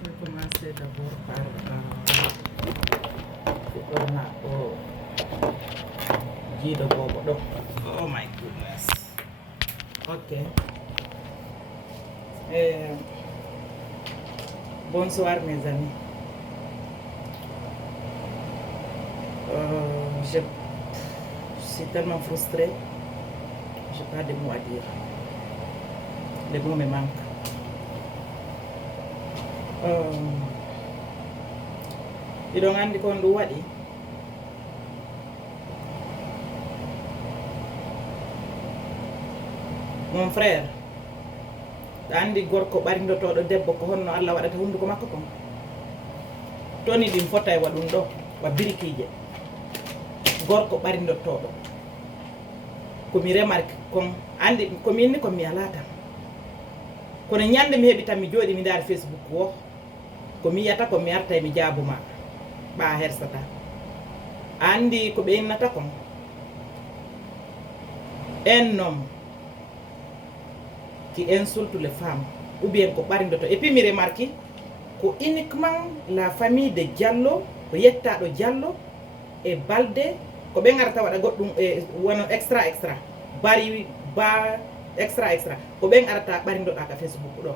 Je vais commencer d'abord par oh my goodness. Ok. Bonsoir mes amis. Je suis tellement frustrée. Je n'ai pas de mots à dire. Les mots me manquent. Iɗon andi ko ndu waɗi mon frère ɗa andi gorko ɓarindotoɗo debbo ko honno Allah waɗata hunduko makko kon toni ɗin fota e waɗum ɗo wa birikije gorko ɓarindotoɗo komi remarque kon andi kominni komi alata kono ñande mi heɓi tan mi jooɗi mi ndaari Facebook wo komi yiyata ko mi arta e mi jaabuma ɓa hersata andi ko ɓeynnata kon un homme qui insulte les femmes ou bien ko ɓarindoto et puis mi remarque ko uniquement la famille de Diallo ko yettaɗo Diallo e Balde ko ɓe garata waɗa goɗɗum e wono extra bari ba extra ko ɓen arata ɓarindoɗa ka Facebook ɗo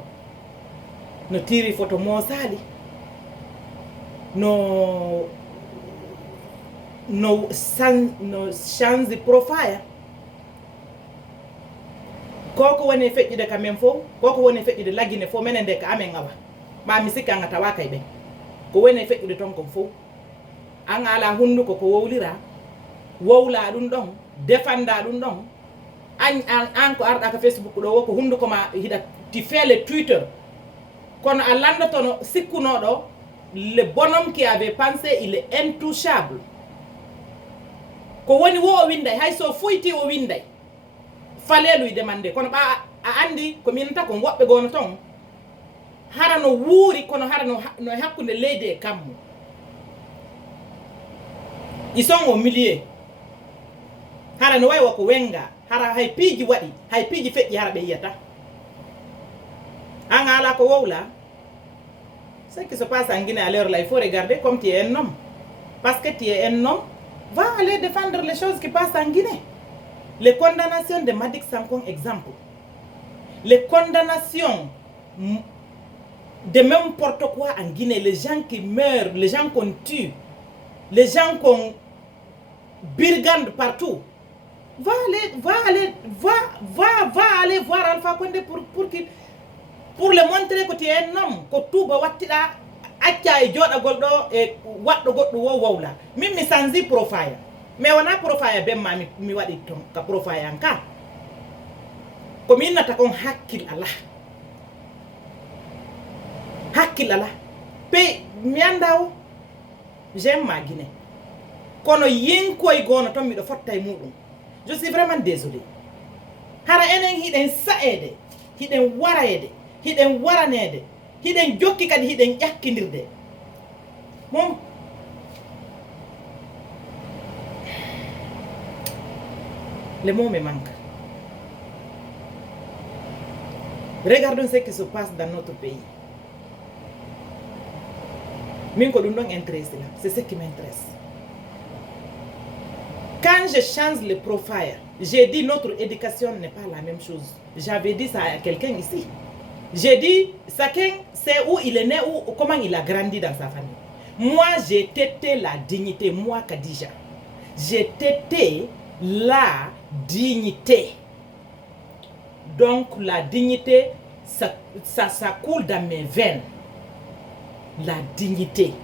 no tiri photo mosali no change profile koko woni feƴƴude kamen fof koko woni feƴƴude laggine fof minen nde ka amen awa ɓa mi sikka nga tawa kay ɓen ko woni feƴƴude ton kon fof an ala hunduko ko wowlira wowla ɗum ɗon defanda ɗum ɗon an ko arɗa ka Facebook ɗo wo ko hunduko ma hiɗa ti feele Twitter kono a landotono sikkunoɗo le bonhomme qui avait pensé il est intouchable ko woni wo o winday hay so fuyti o winday faleluy demande kono ɓa a andi ko minta ko woɓɓe gono ton hara no wuuri kono hara no hakkude leydi e kammu ils sont au milieu hara no way wako wenga hara hay piiji waɗi hay piiji feƴƴi hara ɓe yiyata an ala ko wowla ce qui se passe en Guinée à l'heure là il faut regarder comme tu es un homme parce que tu es un homme va aller défendre les choses qui passent en Guinée. Les condamnations de Madick Sankon exemple les condamnations de n'importe quoi en Guinée, les gens qui meurent, les gens qu'on tue, les gens qu'on brigande partout. Va aller voir Alpha Condé pour le montrer que tu es un homme, que tout va watira acca e joɗagol ɗo e waɗɗo goɗɗo wowla min mi sanzi profile mais wona profile bemma mi waɗi ton ka profile an ka ko mi innata kon hakkil ala pe mi anda o j'aime ma Guinée kono yinkoye gono ton miɗo fotta e muɗum je suis vraiment désolé hara enen hiɗen sa'ede hiɗen warayede hiɗen waranede hiɗen jokki kadi hiɗen ƴakkidirde mom les mots me manquent. Regardons ce qui se passe dans notre pays. Min ko ɗum ɗon intéresse là, c'est ce qui m'intéresse. Quand je change le profil, j'ai dit notre éducation n'est pas la même chose. J'avais dit ça à quelqu'un ici. J'ai dit, chacun sait où il est né, ou comment il a grandi dans sa famille. Moi, j'ai tété la dignité, moi, Khadija. J'ai tété la dignité. Donc, la dignité, ça coule dans mes veines. La dignité.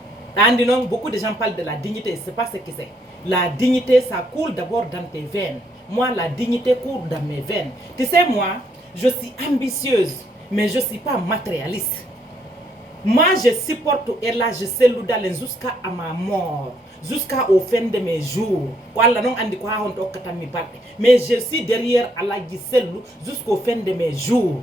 Beaucoup de gens parlent de la dignité, je ne sais pas ce que c'est. La dignité, ça coule d'abord dans tes veines. Moi, la dignité coule dans mes veines. Tu sais, moi, je suis ambitieuse. Mais je ne suis pas matérialiste. Moi, je supporte et là, je sais l'oudalen jusqu'à ma mort, jusqu'à au fin de mes jours. Mais je suis derrière Allah jusqu'au fin de mes jours.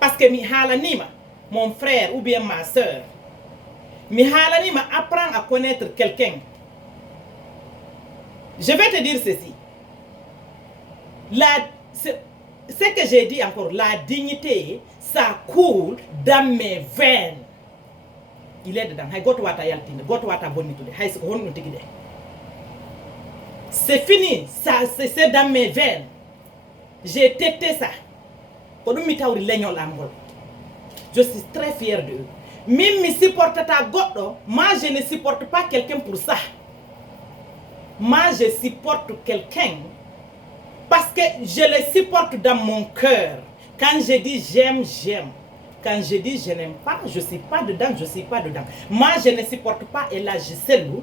Parce que mi halanima, mon frère ou bien ma soeur, mi halanima apprend à connaître quelqu'un. Je vais te dire ceci. ce que j'ai dit encore, la dignité, ça coule dans mes veines. Il est dedans. C'est fini, c'est dans mes veines. J'ai tété ça. Je suis très fière d'eux. Même me supporte ta godo, moi je ne supporte pas quelqu'un pour ça. Moi je supporte quelqu'un parce que je le supporte dans mon cœur. Quand je dis j'aime, j'aime. Quand je dis je n'aime pas, je ne suis pas dedans, je ne suis pas dedans. Moi je ne supporte pas Ella Giselou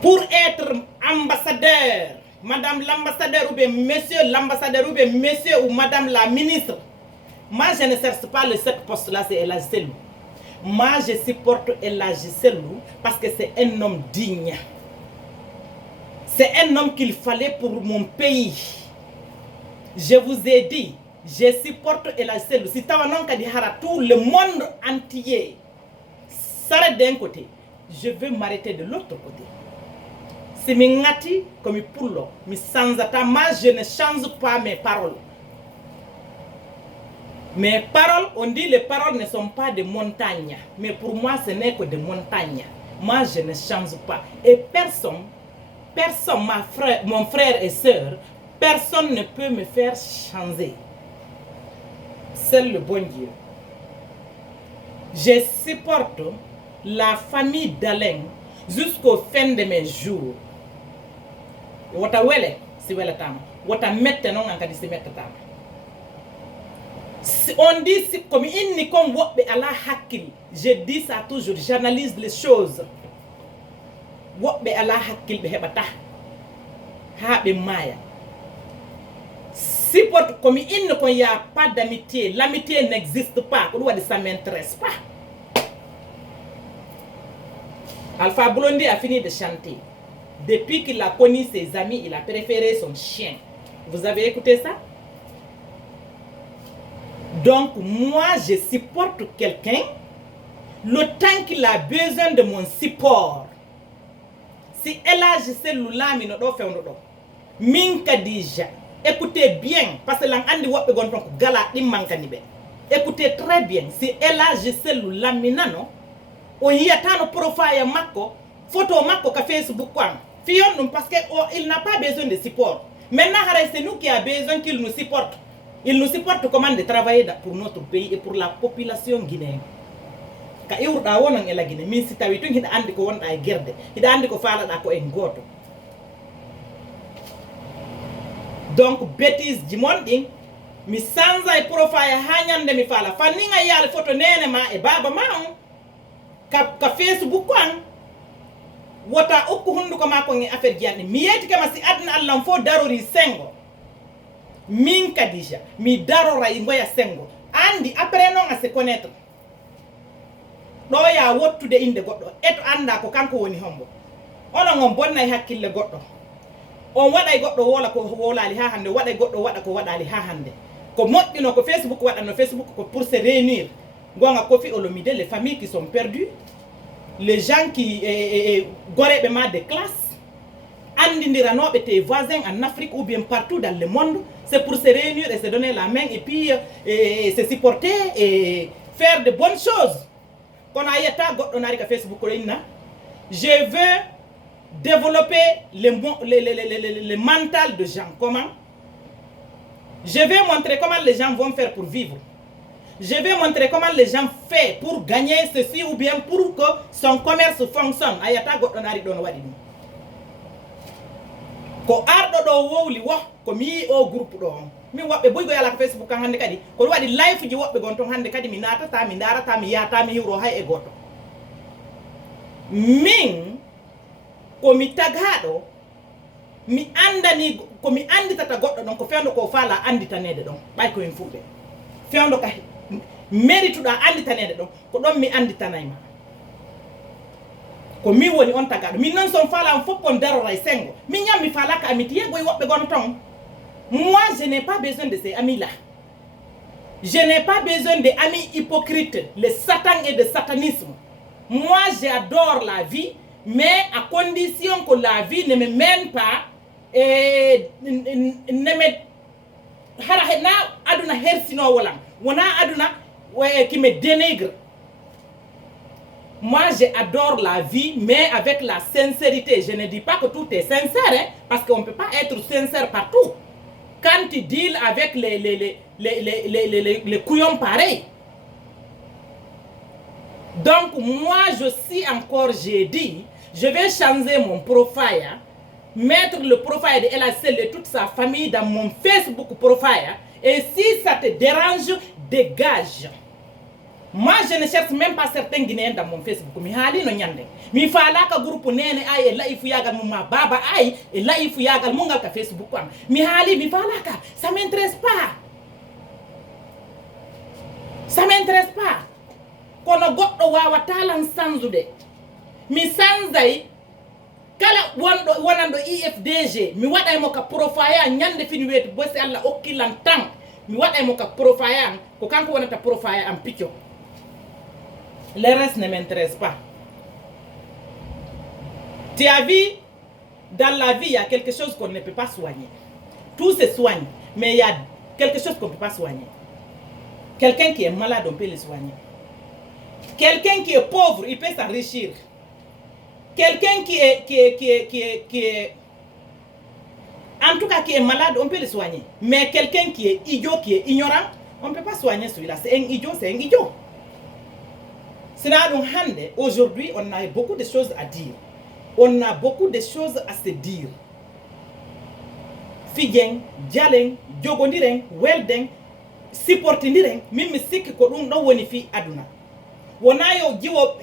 pour être ambassadeur, madame l'ambassadeur ou bien monsieur l'ambassadeur ou bien monsieur ou madame la ministre. Moi, je ne cherche pas le seul poste-là, c'est Ella Giselou. Moi, je supporte Ella Giselou parce que c'est un homme digne. C'est un homme qu'il fallait pour mon pays. Je vous ai dit, je supporte Ella Giselou. Si tu as tout le monde entier s'arrête d'un côté, je veux m'arrêter de l'autre côté. Si je ngati comme pour l'eau, mais sans attendre, moi, je ne change pas mes paroles. Mes paroles, on dit les paroles ne sont pas des montagnes. Mais pour moi, ce n'est que des montagnes. Moi, je ne change pas. Et personne, mon frère et soeur, personne ne peut me faire changer. Seul le bon Dieu. Je supporte la famille d'Alain jusqu'au fin de mes jours. Wata wele, si wele tama. Wata mette non ankadi si mette tama. On dit comme il comme wokbe ala hakil. Je dis ça toujours, j'analyse les choses. Wokbe ala hakil be hebata. Ha be maya. Si comme il ne y a pas d'amitié, l'amitié n'existe pas. Ça ne m'intéresse pas. Alpha Blondy a fini de chanter. Depuis qu'il a connu ses amis, il a préféré son chien. Vous avez écouté ça? Donc, moi, je supporte quelqu'un le temps qu'il a besoin de mon support. Si Ella Giselou là, mi no do fe do. Min Kadija. Écoutez bien, parce que l'angandi wopé gon ton gala di mankani be. Écoutez très bien, si Ella Giselou là minano, o yatano profile mako, photo mako ka Facebook kwam. Fion parce que il n'a pas besoin de support. Maintenant, c'est nous qui avons besoin qu'il nous supporte. Il nous supporte comment de travailler pour notre pays et pour la population guinéenne. Ka iwrda wonon e la Guinée, min si tawi tun hida andi ko wonda e gerde, hida andi ko faalaɗa ko en goto. Donc bêtise ji mon ɗin mi sanza e profile ha ñande mi faala fanninga yaala photo nene ma e baba ma on ka Facebook ko an wota okku hunduko ma ko ngi affaire jiyanɗi mi yeeti kama si adna Allah fo darori sengo min Kadija mi darora e ngoya sengo andi après non a se connaître do ya wottude inde goddo eto anda ko kanko woni hombo onon ngon bonna e hakkille goddo on waday goddo wola ko wolali ha hande waday goddo wada ko wadali ha hande ko moddino ko Facebook wadano Facebook ko pour se réunir gonga Kofi Olomide les familles qui sont perdues les gens qui gorebe ma de classe andidiranobe tes voisins en Afrique ou bien partout dans le monde c'est pour se réunir et se donner la main et puis se supporter et faire de bonnes choses. Qu'on a yeta goddo nari ka Facebook ko inna je veux développer le mental de gens. Comment? Je vais montrer comment les gens vont faire pour vivre. Je vais montrer comment les gens font pour gagner ceci ou bien pour que son commerce fonctionne. Ayata goddo nari don wadi dum. Ko ardo do wowli wax ko mi o groupe do mi wobbe boy go yala ko Facebook kan hande kadi ko wadi live ji wobbe gon ton hande kadi mi natata mi darata mi yata mi yuro hay e goto min ko mi tagado mi andani ko mi anditata goddo don ko fendo ko fala anditanede don bay ko en fulbe fendo ka merituda anditanede don ko don mi anditanayma ko mi woni on tagado min non son fala on fopon darora sengo mi nyammi fala ka amitié goy wobbe gon ton. Moi, je n'ai pas besoin de ces amis-là. Je n'ai pas besoin d'amis hypocrites, le Satan et le satanisme. Moi, j'adore la vie, mais à condition que la vie ne me mène pas et ne me na aduna hersino wala wona aduna qui me dénigre. Moi j'adore la vie mais avec la sincérité. Je ne dis pas que tout est sincère hein, parce qu'on peut pas être sincère partout. Quand tu deals avec les couillons pareils. Donc moi je suis encore, j'ai dit, je vais changer mon profile, mettre le profil de LHCL et toute sa famille dans mon Facebook profile. Et si ça te dérange, dégage. Moi je ne cherche même pas certains Guinéens dans mon Facebook. Mi hali no nyande. Mi fala ka groupe nene ay et là il faut yagal ma baba ay et là il faut yagal mungal ka Facebook am. Mi hali mi fala ka, ça m'intéresse pas. Ça m'intéresse pas. Kono goddo wawa talan sanzude. Mi sanzay kala wonando IFDG mi waɗay mo ka profaya ñande fini weeti bo si Allah okkilan tan mi waɗay mo ka profaya ko kanko wonata profaya am picco. Le reste ne m'intéresse pas. Tu as vu, dans la vie il y a quelque chose qu'on ne peut pas soigner. Tout se soigne, mais il y a quelque chose qu'on ne peut pas soigner. Quelqu'un qui est malade, on peut le soigner. Quelqu'un qui est pauvre, il peut s'enrichir. Quelqu'un qui est en tout cas qui est malade, on peut le soigner. Mais quelqu'un qui est idiot, qui est ignorant, on ne peut pas soigner celui-là. C'est un idiot, c'est un idiot. Aujourd'hui, on a beaucoup de choses à dire. On a beaucoup de choses à se dire. Fidjen, Djalen, Djogondiren, Welden, Supportindiren, Mimi Siki Kodun, no woni fi aduna. Wonayo jiwo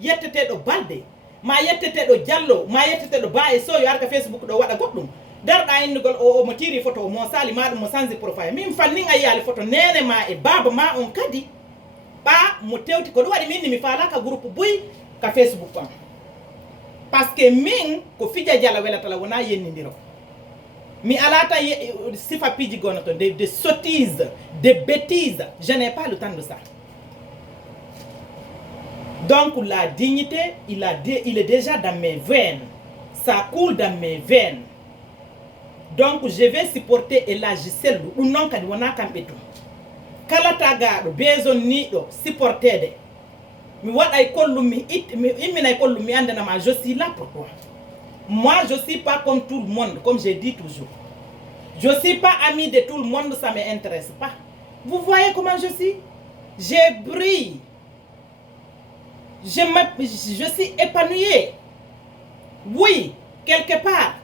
yettete do balde. Ma yettete do jallo, ma yettete do ba e so yo arka Facebook do wada goddum. Darda indugol o mo tiri photo mo sali ma mo sanzi profile. Min fanning ayali photo nene ma e baba ma on kadi. Ba mo tewti ko do wadi min mi fala ka groupe buy ka Facebook am. Parce que min ko fija jala wela tala wona yennindiro. Mi alata sifa piji gonato de sottises, de bêtises. Je n'ai pas le temps de ça. Donc la dignité, il est déjà dans mes veines. Ça coule dans mes veines. Donc je vais supporter LHCL ou non kadi wana kambeto. Kala tagado besoin ni do supporter de. Mi waday kollu mi imina kollu mi andana ma je suis là pour toi. Moi je suis pas comme tout le monde, comme je dis toujours. Je suis pas ami de tout le monde, ça m'intéresse pas. Vous voyez comment je suis? Je brille. Je suis épanouie. Oui, quelque part.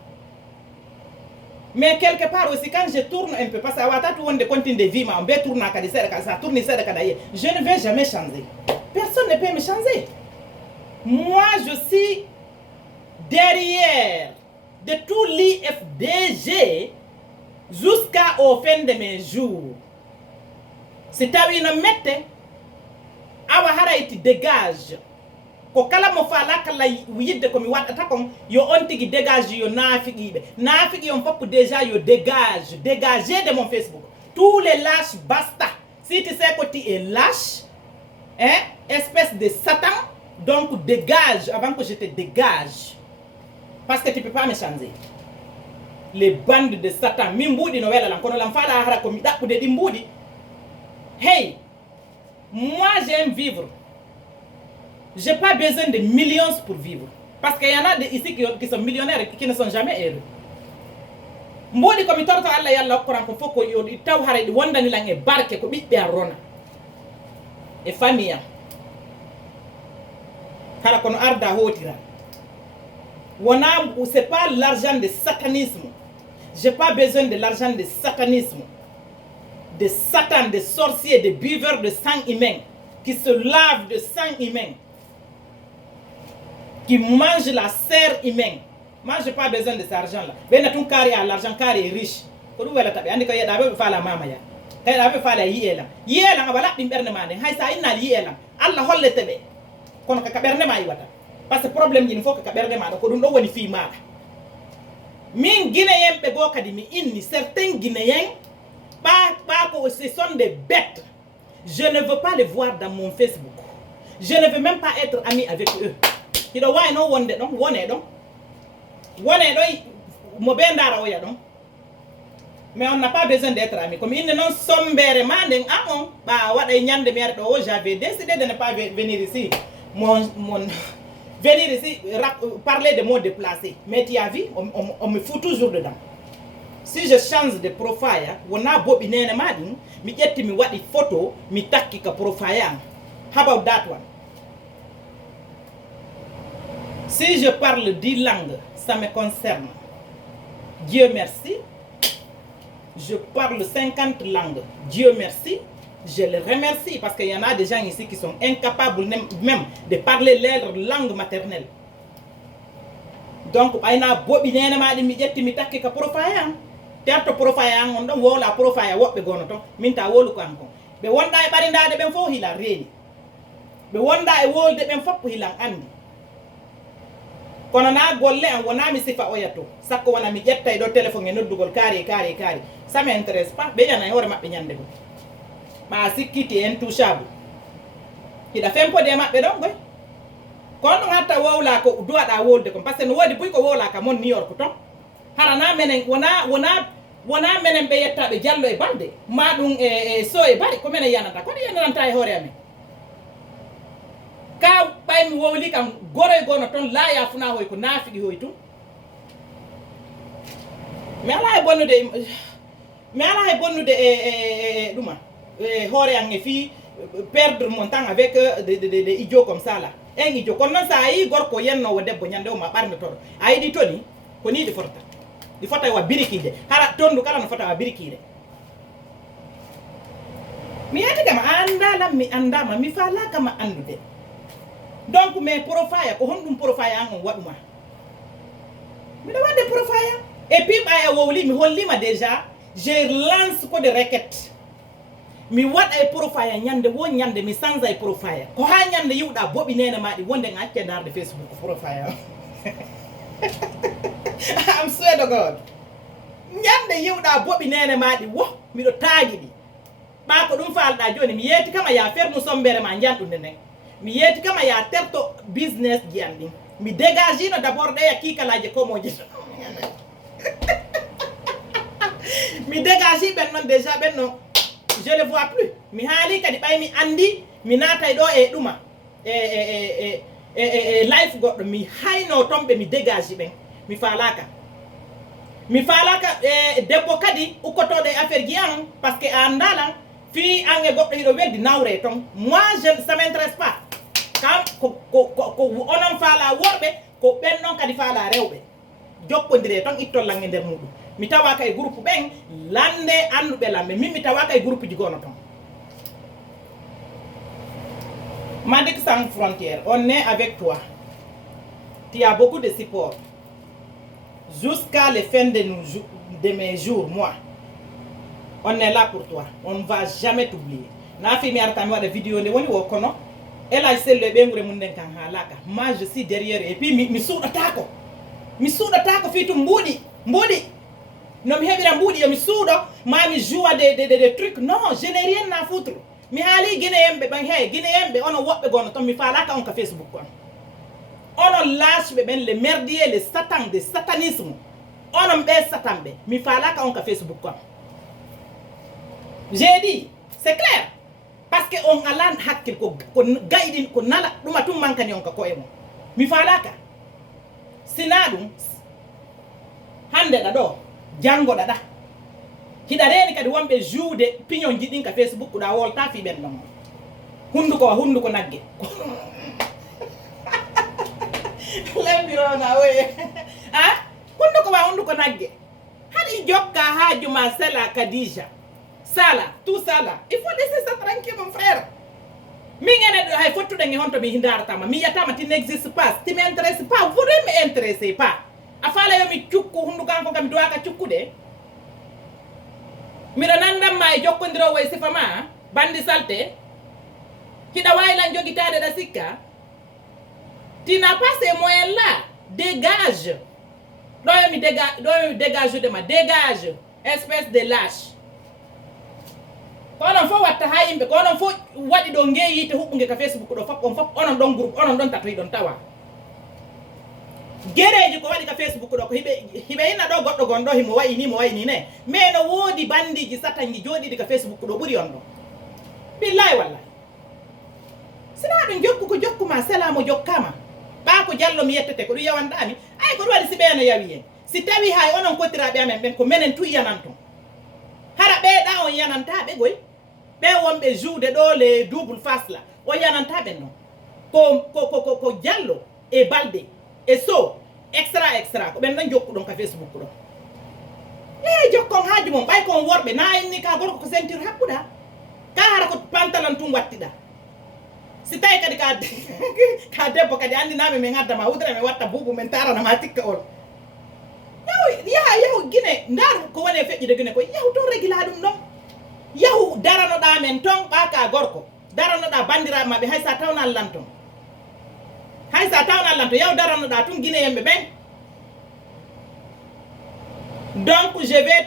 Mais quelque part aussi, quand je tourne un peu, parce que tout le monde continue de vivre, on peut tourner à ça tourne je ne vais jamais changer. Personne ne peut me changer. Moi, je suis derrière de tout l'IFDG jusqu'au fin de mes jours. C'est à une mette, Awahara iti dégage. Ko kala mo fala kala yidde ko mi wadata kon yo on tigi dégage yo nafiki on fop déjà yo dégage, dégagez de mon Facebook. Tous les lâches basta. Si tu sais que tu es lâche, hein, espèce de Satan, donc dégage avant que je te dégage. Parce que tu peux pas me changer. Les bandes de Satan, mimboudi no wela lan kono lam fala hara ko mi dakku de dimboudi. Hey, moi j'aime vivre. J'ai pas besoin de millions pour vivre. Parce qu'il y en a ici qui sont millionnaires et qui ne sont jamais heureux. Mbodi ko mi torto Allah yalla Quran ko foko yo di taw hare di wondani lange barke ko bibbe arona. E famille. Kala kono arda hotira. Wona c'est pas l'argent de satanisme. J'ai pas besoin de l'argent de satanisme. De Satan, de sorciers, de buveurs de sang humain qui se lavent de sang humain. Qui mange la chair humaine. Moi, je n'ai pas besoin de cet argent-là. Ben, ton carré à l'argent, carré est riche. Quand vous voyez, on dit qu'il y a des femmes maman. Quand il y a des femmes yéla. Yéla, on va la timber ne mane. Hay sa ina yéla. Allah holle tebe. Kono ka kaberne ma yiwata. Parce que problème il faut que kaberne ma ko dum do woni fi ma. Min Guinéen be go kadi mi inni certains Guinéens pas que ce sont des bêtes. Je ne veux pas les voir dans mon Facebook. Je ne veux même pas être ami avec eux. You know why no one de don one don mo be ndara oya don Mais on n'a pas besoin d'être amis. Comme ils ne sont sombres, j'avais décidé de ne pas venir ici. Venir ici parler de mots déplacés. Mais tu as vu, on me fout toujours dedans. Si je change de profile, on a beau binene madin, mi yetti mi wadi photo, mi takki ka profile. How about that one? Si je parle 10 langues, ça me concerne. Dieu merci. Je parle 50 langues. Dieu merci. Je les remercie parce qu'il y en a des gens ici qui sont incapables même de parler leur langue maternelle. Donc, il y a des gens qui mi takki ka profile. Terto profile on don wola profile wobbe gono to minta wolu kanko be wonda e barindade ben fo hila reeni be wonda e wolde ben fop hilan andi kono na golle an wona mi sifa oyato sakko wona mi jetta e do téléphone e noddugol kari ça m'intéresse pas be yana e hore mabbe nyande go ma sikkiti intouchable hida fempo de mabbe don goy kono hatta wowla ko duwada wolde ko parce que no wodi buy ko wowla ka mon New York to harana menen wona menen be yettabe jallo e balde madum so e bari ko menen yanata ko yananta e hore amen ka bay mi wowli kam goroy gono ton la ya funa hoy ko nafidi hoy tum mi ala e bonnude duma hore an e fi perdre mon temps avec des idiots comme ça là en idiot kon non sa yi gorko yenno wo debbo nyande o ma barne todo ay di toni ko ni di forta di fota wa birikide hala tondu kala no fota wa birikide mi yati kama andala mi andama mi fala kama andude donc mes profile ko hondum profile an waduma mi da wade profile et puis baya wowli mi hollima déjà je lance ko de requête mi wad ay profile nyande wo nyande mi sanza ay profile ko ha nyande yuda bobi nena madi wonde ngacce darde Facebook profile I'm swear to God. Nyande yiwda bobi nene madi wo mido taaji di. Ba ko dum falda joni mi yeti kama ya fermu sombere ma njantunde nen. Mi yeti kama ya terto business jandi. Mi dégage no d'abord de yakika laje ko moji. Mi dégage ben non déjà ben non. Je le vois plus. Mi hali kadi bay mi andi mi natay do e duma. Life goddo mi hayno tombe mi dégage ben. Mi falaka debbo kadi ukotoɗo e affaire ji an parce que andala fi ange goɗɗo hiɗo weldi nawre ton moi ça m'intéresse pas kam ko onon faala worɓe ko ɓen ɗon kadi faala rewɓe jokkodire ton ittollange nder muɗum mi tawaka e groupe ɓen lande anduɓe lamɓe min mi tawaka e groupe ji gono ton Madik Sans Frontières on est avec toi tu as beaucoup de support jusqu'à la fin de mes jours, moi, on est là pour toi. On ne va jamais t'oublier. Na fi mi arta mi wada vidéo ne woni wo kono. Ela selle be ngure mun den kan halaka. Moi je suis derrière et puis mi suudata ko. Mi suudata ko fi tum mbudi. No mi hebira mbudi yo mi suudo ma mi joue des trucs. Non, je n'ai rien à foutre. Mi haali guinéen be ban hey guinéen be ono wobbe gono to mi falaka on ka Facebook kon. On lâche ben les merdiers, les satans, des satanisme. On be satambe. Mi falaka on ka Facebook quoi. J'ai dit, c'est clair. Parce que on a lan hakil ko gaidin ko nala duma tum mankani on ka ko emo. Mi falaka. Sinadum hande da do jango da. Hidareni kadi wombe juude pignon jidin ka Facebook da wolta fi ben dum. Hundu ko nagge. Lembirona we ah hundu ko nagge hadi jokka hajuma sala Khadija sala tout ça là il faut laisser ça tranquille mon frère mi ngene hay fottude ngi honto mi hindartama mi yatama ti n'existe pas ti m'intéresse pas vous ne m'intéressez pas afala yo mi cukku hundu kanko kam doaka cukkude mi do nandam ma e jokkondiro way sifama bandi salte hida waylan jogitade da sikka. Tu n'as pas ces moyens-là. Dégage. Dégage de ma. Dégage. Espèce de lâche. Quand on fait what haimbe, quand on fait what you don't get it, who can Facebook, on don group, on don tattoo, don't tawa. gereji ko wadi ka Facebook do ko hibe ina do goddo gondo himo wayni ne mais no wodi bandiji satangi jodi ka Facebook do buri on do billahi wallahi sina dum jokku ko jokkuma salamu jokkama ba ko jallo mi yettete ko du yawandami ay ko wadi sibeno yawi en si tawi hay onon kotirabe amen ben ko menen tu yananto hara be da on yananta be goy be wonbe joude do le double face la o yananta be non ko jallo e balde e so extra ko ben dan jokku don ka Facebook do jokkon haaju mom bay kon worbe na inni ka gorko ko ceinture hakkuda ka hara ko pantalon tum wattida si tay kadi ka debbo kadi andi nami me ngadda ma wudra me watta bubu men tarana ma tikka ol yahu gine ndar ko wone fejjide gine ko yahu to regila dum non yahu darano da men ton baka gorko darano da bandira mabbe haysa tawna lanton yahu darano da tun gine yembe ben donc je vais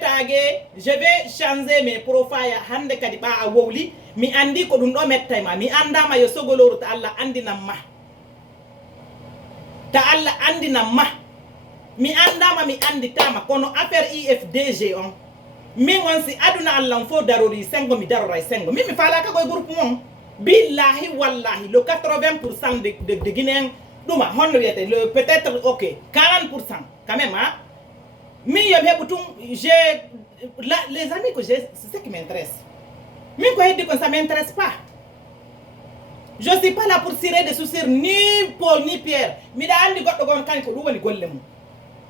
changer mes profiles hande kadi ba a wowli mi andi ko dum do mettay ma mi andama yo sogoloru ta Allah andinam ma mi andama mi anditama kono affaire IFDG on min on si aduna Allah fo darori sengo mi daroray sengo mi fala ka koy groupe mon billahi wallahi le 80% de Guinéens duma honno wiete le peut-être OK 40% quand même hein mi yo hebutum j'ai les amis que j'ai c'est ce qui m'intéresse mi ko heddi ko ça m'intéresse pas. Je suis pas là pour tirer des sourcils ni Paul ni Pierre mi da andi goddo gon kan ko du woni golle mum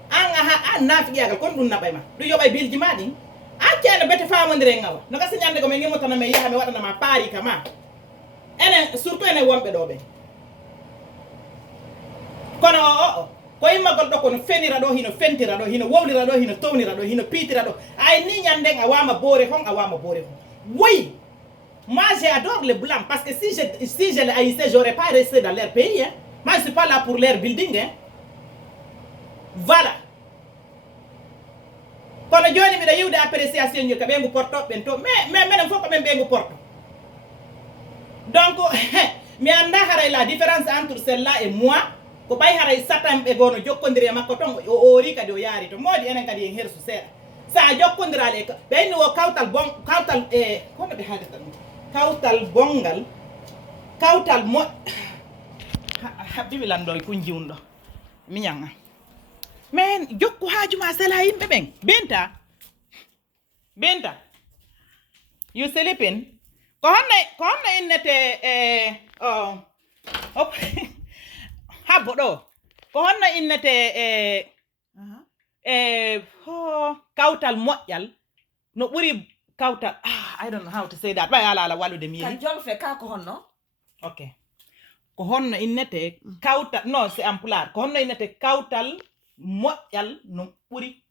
an nafi yagal kon dun nabay ma du yobay bilji madi akene bete famondire ngawa no ka sinyande ko me ngimota na me yaha me wadana ma pari kama ene surtout ene wombe dobe kono ko imma goddo ko no fenira do hino fentira do hino wowlira do hino townira do hino pitira do ay ni nyande awama bore hon oui. Moi, j'adore les blancs parce que si je les haïssais, j'aurais pas resté dans leur pays. Hein. Moi, je suis pas là pour leur building. Hein. Voilà. Quand on a eu des appréciations, il y a porto bento, mais il faut quand même bien porto. Donc, mais la différence entre celle-là et moi, ko bay haray satam be gono jokkondire makko ton o ori kadi o yaari to modi enen kadi en hersu seeda sa jokkondirale be ni o kawtal kono be haalata dum kawtal bongal kawtal mo habbi lando ko jiwndo mi nyanga men jokku haajuma sala yimbe ben benta you sleeping ko honno innete habbo do ko honno innete kawtal moƴƴal no ɓuri kawtal I don't know how to say that bay ala walude mi kan jolfe ka ko honno okay ko honno innete kawtal no c'est en pulaar ko honno innete kawtal moƴƴal no ɓuri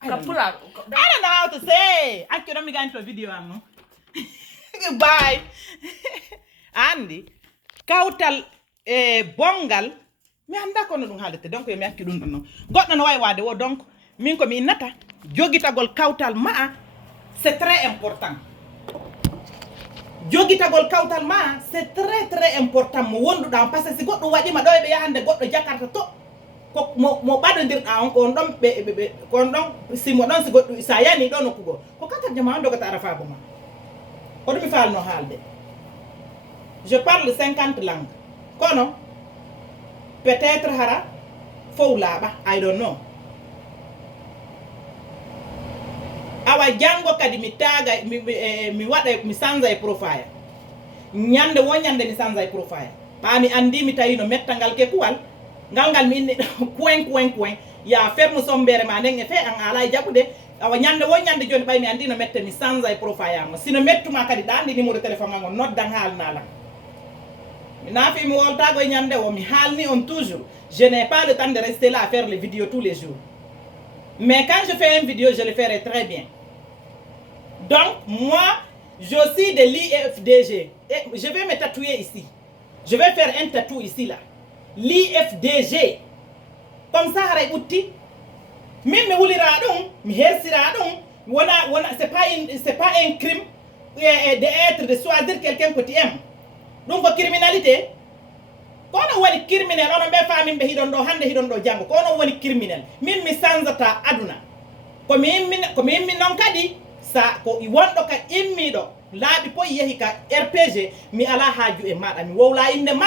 ka pulaar I don't know how to say accu do mi ganto video am no bye andi kawtal bongal mi anda ko no dum haalete donc mi accu dum non goddo no way wade wo donc min ko mi nata jogitagol kawtal ma c'est très important jogitagol kawtal ma c'est très important mo wonduda parce que si goddo wadi ma do be yahande goddo jakarta to ko mo badondirda on ko don be ko don si mo don si goddo sa yani do nokkugo ko kata jama on dogata arafa bo ma ko dum mi falno haalde je parle 50 langues kono peut-être hara fowlaba I don't know awa jango kadi mi taga mi wada mi sanza e profile nyande wonyande mi sanza e profile ba mi andi mi tayino mettangal ke kuwal ngal mi inni coin ya ferme sombere ma nden e fe an ala jabude awa nyande wonyande joni bay mi andi no mette mi sanza e profile am sino mettuma kadi dandi numéro téléphone ngal noddan halnala Nafi mi woltago nyande o mi halni on toujours. Je n'ai pas le temps de rester là à faire les vidéos tous les jours. Mais quand je fais une vidéo, je le ferai très bien. Donc, moi, je suis de l'IFDG. Je vais me tatouer ici. Je vais faire un tatou ici, là. L'IFDG. Comme ça, haray outi. Même me wuli radon, mi hersi radon. C'est pas un crime de choisir quelqu'un que tu aimes. Donc, criminalité, kono woni criminel ono be famin be hidon do hande hidon do jango kono woni criminel min mi sanzata aduna ko min non kadi sa ko wondo ka immido laabi po yehi ka RPG mi ala haaju e mada mi wowla inde ma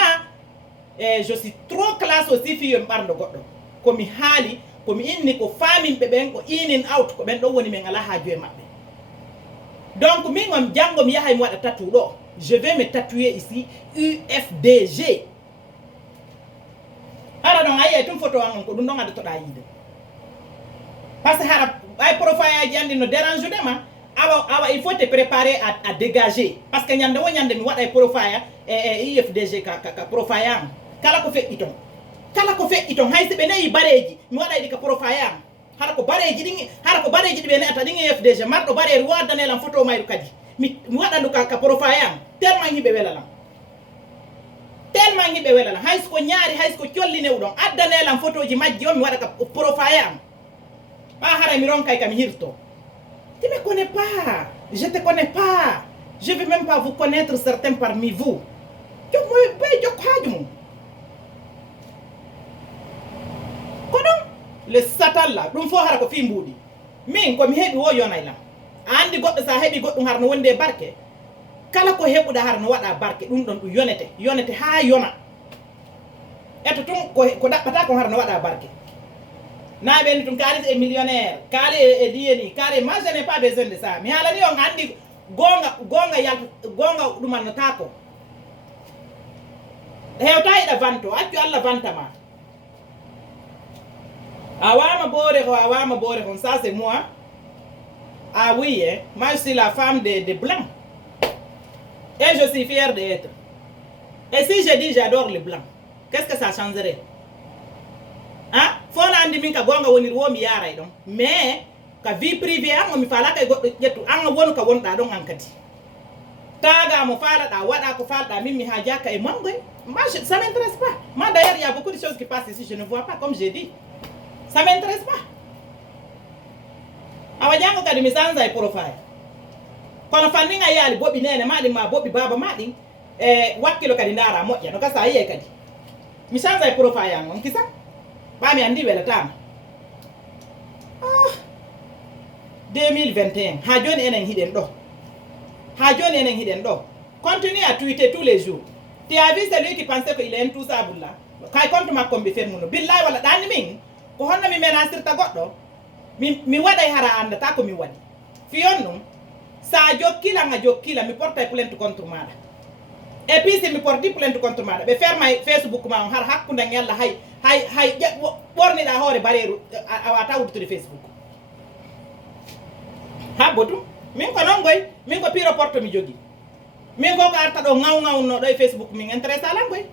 je suis trop classe aussi fi yo barndo goddo ko mi haali ko mi inni ko famin be ben ko in out ko ben do woni men ala haaju e mabbe donc min ngam jango mi yahay mi wada tatou do je vais me tatouer ici UFDG ara don ayi tum photo an ko dum don ade to da yide parce que hara ay profile jandi no dérange de ma awa il faut te préparer à dégager parce que nyande wo nyande mi wada ay profile UFDG ka profile am kala ko fe iton hay se be nayi bareji mi wada di ka profile am hara ko bareji di be ne ata dingi UFDG mardo bare wa danela photo mayru kadi mi wada ndu ka profile am tellement hibe welala hay ko nyaari hay ko colline udon addanela photo ji majji o mi wada ka profile am ba hara mi ron kay kam hirto. Tu me connais pas, je te connais pas, je vais même pas vous connaître certains parmi vous. Le satan là, dum fo hara ko fi mbudi. Min ko mi hebi wo yonay lam. Andi goddo sa hebi goddo harno wonde barke. Kala ko hebuda harno wada barke dum don du yonete ha yona. Eto tum ko dabbata ko harno wada barke. Na ben tum kali e millionnaire, kali e dieni, kali moi je n'ai pas besoin de ça. Mi hala ni on andi gonga duman no tako. Hewta ida vanto, accu alla vantama. Awama bore kon ça c'est moi. Ah oui, hein, moi je suis la femme de blanc. Et je suis fière d'être. Et si je dis j'adore les blancs, qu'est-ce que ça changerait? Hein? Fona andi min ka gonga woni womi yaray don. Mais ka vie privée am mi fala kay goddo jettu an wonu ka wonda don hankati. Taga mo fala da wada ko falda min mi hajaka e mangoy. Moi ça m'intéresse pas. Moi d'ailleurs il y a beaucoup de choses qui passent ici, je ne vois pas comme j'ai dit. Ça m'intéresse pas. Awajango kadi mi sanza e profile. Kono fanninga yali bobi nene madi ma bobi baba madi wakilo kadi ndara moja no kasa ayi kadi. Mi sanza e profile yango nkisa. Ba mi andi wela tam. 2021 ha joni enen hiden do. Continue à tweeter tous les jours. Tu as vu celui qui pensait qu'il est intouchable là. Kay compte ma kombi fermuno. Billahi wala dani min ko honna mi menasir ta goddo. Mi waday hara anda ta ko mi wadi. Fiyonno sa jokkila mi porta plainte contre mada. Et puis si mi porti plainte contre mada be ferma Facebook ma har hakkunde yalla hay borni da hore bareru awata wudtude Facebook. Ha botu min ko non goy min ko piro porto mi jogi. Min ko arta do ngaw no do Facebook min intéresse ala goy.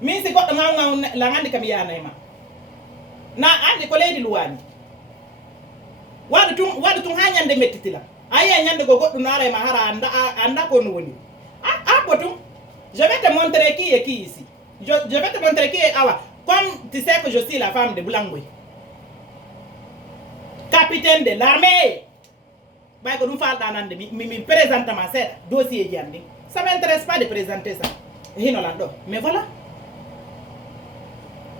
Min si goddo ngaw la ngandi kam yana ma. Na andi ko leydi luwani. Wadu tum ha nyande mettitila. Aya nyande go goddo no ara ma hara anda ko no woni. Botu je vais te montrer qui est qui ici. Je vais te montrer qui est Awa. Comme tu sais que je suis la femme de Boulangoué. Capitaine de l'armée. Bah, quand nous parlons d'anande, mi présente ma sœur, dossier diandi. Ça m'intéresse pas de présenter ça. Hinolando. Mais voilà.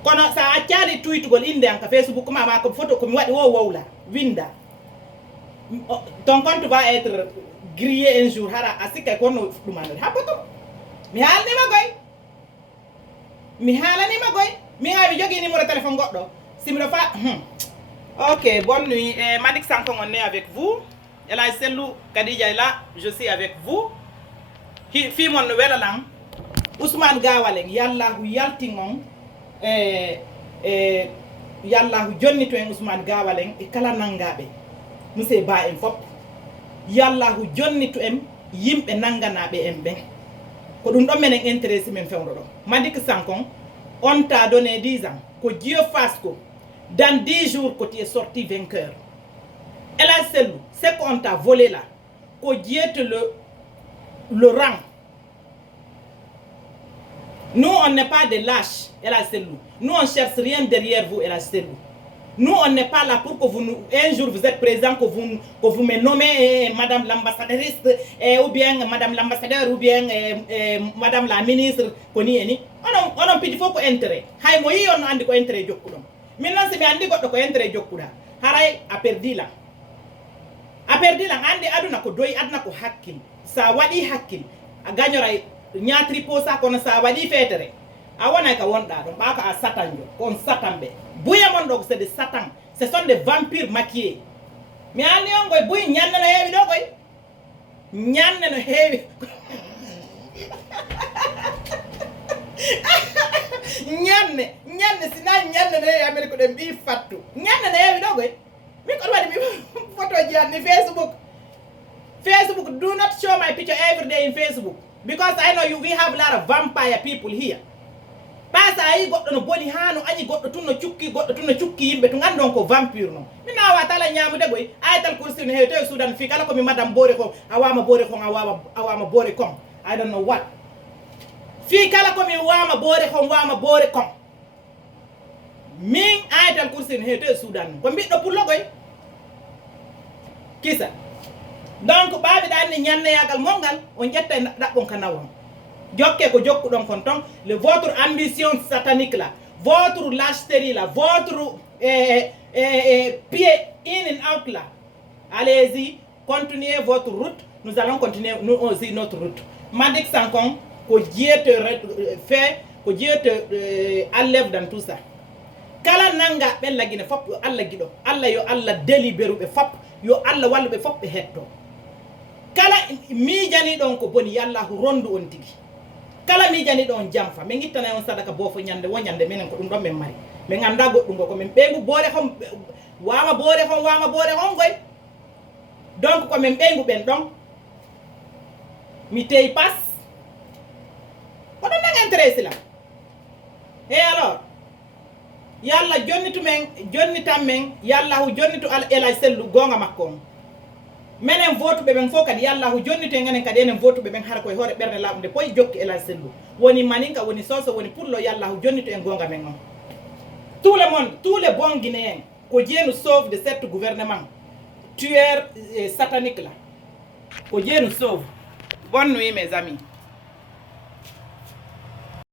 Quand ça a tiali tweet gol inde en Facebook, ma comme photo comme wadi wo là, winda. Ton compte va être grillé un jour. Hara asika kono dumande. Ha poto. Mi halni magoy. Mi hawi jogi numéro téléphone goddo. Si mi do fa OK, bonne nuit. Madik Sanko on est avec vous. Ela Selou Kadija est là, je suis avec vous. Fi mon wela lang. Ousmane Gawaleng yallahu yaltingong yallahu jonni to en Ousmane Gawaleng e kala nangabe. Monsieur Ba en fop. Yallahu jonni to em yimbe nanganabe en ben. Ko dum do menen intéressé men fewdo do. Madik Sankon on t'a donné 10 ans. Que Dieu fasse que dans 10 jours que tu es sorti vainqueur. Elle a celle, c'est qu'on t'a volé là. Que Dieu te le rend. Nous, on n'est pas des lâches, elle a celle. Nous, on ne cherche rien derrière vous, elle a celle. Nous, on n'est pas là pour que vous nous, un jour vous êtes présent, que vous me nommez Madame l'ambassadrice, ou bien Madame l'ambassadeur, ou bien Madame la ministre. On a un petit peu d'intérêt. Hay moi on a un intérêt jokudo. Maintenant c'est bien dit ko intérêt jokuda. Haray a perdu là. A perdu là. Ande aduna ko doy aduna ko hakkil. Sa wadi hakkil. A gagneray ñaatri posa kono sa wadi fetere. A wona ka wonda don ba ka a satanjo kon satambe. Bouya mon dog c'est des satans. Ce sont des vampires maquillés. Mais andi on goy buy ñanna na heewi do goy. Ñanna no heewi. ñanne sina ñanne ne amel ko dem bi fattu ñanne ne heewi do goy. Mi ko wadi mi photo ji on Facebook. Do not show my picture every day in Facebook because I know we have a lot of vampire people here. Pasa ay goddo no boni hanu añi goddo tunno cukki yimbe to ngandon ko vampire no mina wa tala nyaamude boy ayatal kursi no hewte Sudan fi kala ko mi madam bore ko awama bore ko awama bore kom I don't know what fi kala ko mi wama bore kom min ayatal kursi no hewte Sudan ko biddo pullo goy kisa donc baabi dan ni nyanne yagal mongal on jetta dabbon kanawon jokke ko jokkudon kon ton votre ambition satanique là, votre lâcheté là, votre pied in and out là. Allez-y, continuez votre route, nous allons continuer nous aussi notre route. Madik Sankon, que Dieu te fait, que Dieu te enlève dans tout ça. Kala nanga bella gine fop yo Allah gido, Allah yo Allah délibéru be fop, yo Allah wallu be fop be hetto. Kala mi jani don ko boni yalla rondu on tigi. Kala mi jani don jamfa me ngittana on sadaka bofo nyande wonyande menen ko dum don men mari me nganda goddum ko men beengu boore xom wama boore xom goy donc ko men beengu ben donc mi tey pass ko don nga intéressé la et alors yalla jonni tammen yalla hu jonnitu al elay sellu gonga makko menen votu be ben fokadi yalla hu jonnite ngenen kadi enen votu be ben har koy hore berne labunde poy jokki elay sellu woni maninka woni soso woni pullo yalla hu jonnite en gonga men on tout le monde tous les bons guinéens que Dieu nous sauve de cet gouvernement tueur satanique là que Dieu nous sauve. Bonne nuit mes amis.